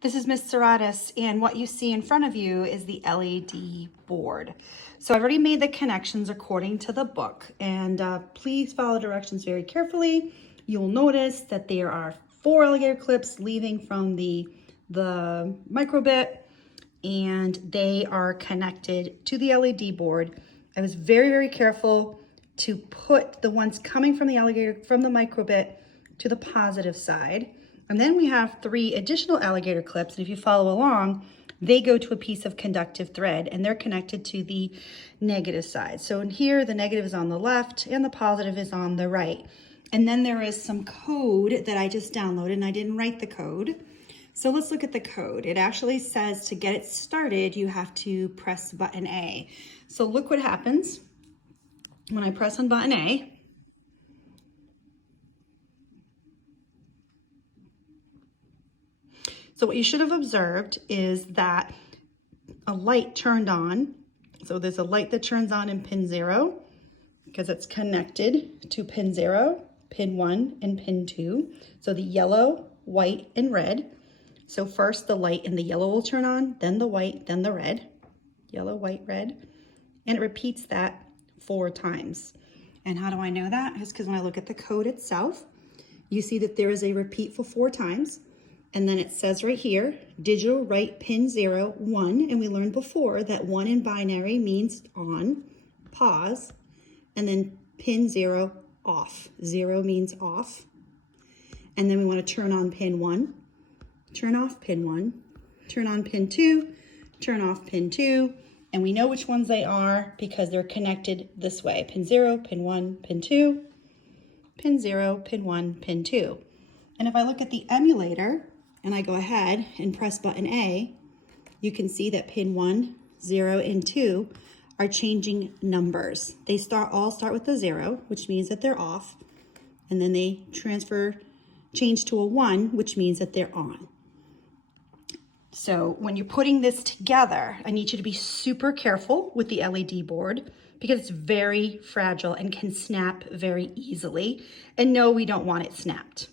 This is Miss Serratus, and what you see in front of you is the LED board. So I've already made the connections according to the book, and please follow directions very carefully. You'll notice that there are 4 alligator clips leaving from the microbit, and they are connected to the LED board. I was very, very careful to put the ones coming from the microbit to the positive side. And then we have 3 additional alligator clips, and if you follow along, they go to a piece of conductive thread, and they're connected to the negative side. So in here, the negative is on the left, and the positive is on the right. And then there is some code that I just downloaded, and I didn't write the code. So let's look at the code. It actually says to get it started, you have to press button A. So look what happens when I press on button A. So what you should have observed is that a light turned on. So there's a light that turns on in pin 0 because it's connected to pin 0, pin 1, and pin 2. So the yellow, white, and red. So first the light in the yellow will turn on, then the white, then the red. Yellow, white, red. And it repeats that 4 times. And how do I know that? It's because when I look at the code itself, you see that there is a repeat for 4 times. And then it says right here, digital write pin 0, 1. And we learned before that 1 in binary means on, pause. And then pin 0, off. 0 means off. And then we want to turn on pin 1, turn off pin 1, turn on pin 2, turn off pin 2. And we know which ones they are because they're connected this way. Pin 0, pin 1, pin 2, pin 0, pin 1, pin 2. And if I look at the emulator, and I go ahead and press button A, you can see that pin 1, 0, and 2 are changing numbers. They all start with a 0, which means that they're off, and then they change to a 1, which means that they're on. So when you're putting this together, I need you to be super careful with the LED board because it's very fragile and can snap very easily. And no, we don't want it snapped.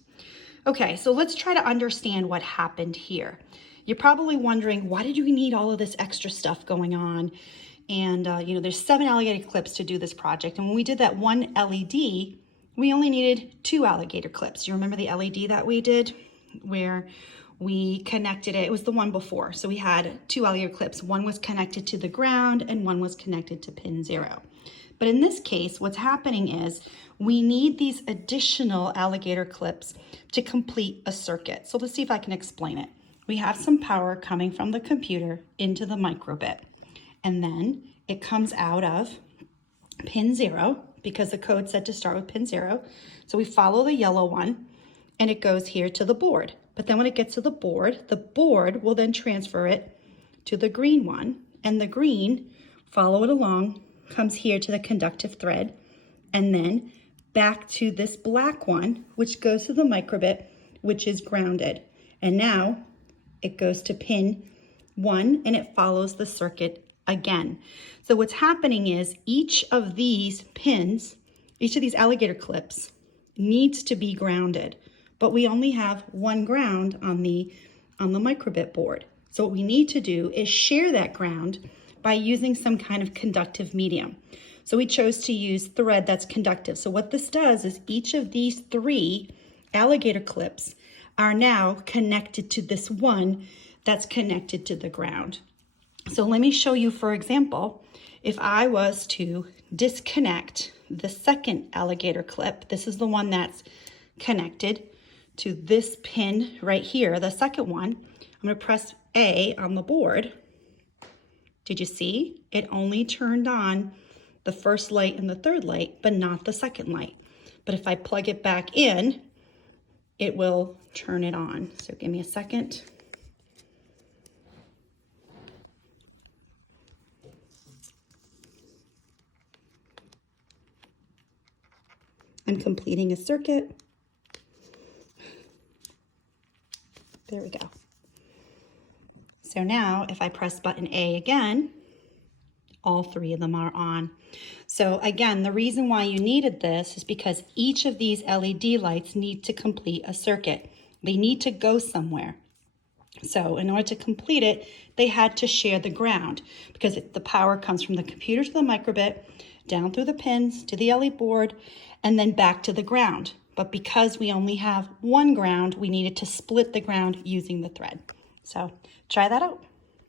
Okay, so let's try to understand what happened here. You're probably wondering, why did you need all of this extra stuff going on? And there's 7 alligator clips to do this project. And when we did that one LED, we only needed 2 alligator clips. You remember the LED that we did where we connected it? It was the one before. So we had 2 alligator clips. One was connected to the ground and one was connected to pin 0. But in this case, what's happening is we need these additional alligator clips to complete a circuit. So let's see if I can explain it. We have some power coming from the computer into the microbit, and then it comes out of pin 0 because the code said to start with pin 0. So we follow the yellow one and it goes here to the board. But then when it gets to the board will then transfer it to the green one, and the green, follow it along, comes here to the conductive thread, and then back to this black one, which goes to the microbit, which is grounded. And now it goes to pin 1 and it follows the circuit again. So what's happening is each of these pins, each of these alligator clips needs to be grounded, but we only have one ground on the microbit board. So what we need to do is share that ground by using some kind of conductive medium. So we chose to use thread that's conductive. So what this does is each of these 3 alligator clips are now connected to this one that's connected to the ground. So let me show you, for example, if I was to disconnect the second alligator clip, this is the one that's connected to this pin right here, the second one. I'm going to press A on the board. Did you see? It only turned on the first light and the third light, but not the second light. But if I plug it back in, it will turn it on. So give me a second. I'm completing a circuit. There we go. So now if I press button A again, all 3 of them are on. So again, the reason why you needed this is because each of these LED lights need to complete a circuit. They need to go somewhere. So in order to complete it, they had to share the ground because the power comes from the computer to the microbit, down through the pins to the LED board, and then back to the ground. But because we only have one ground, we needed to split the ground using the thread. So try that out.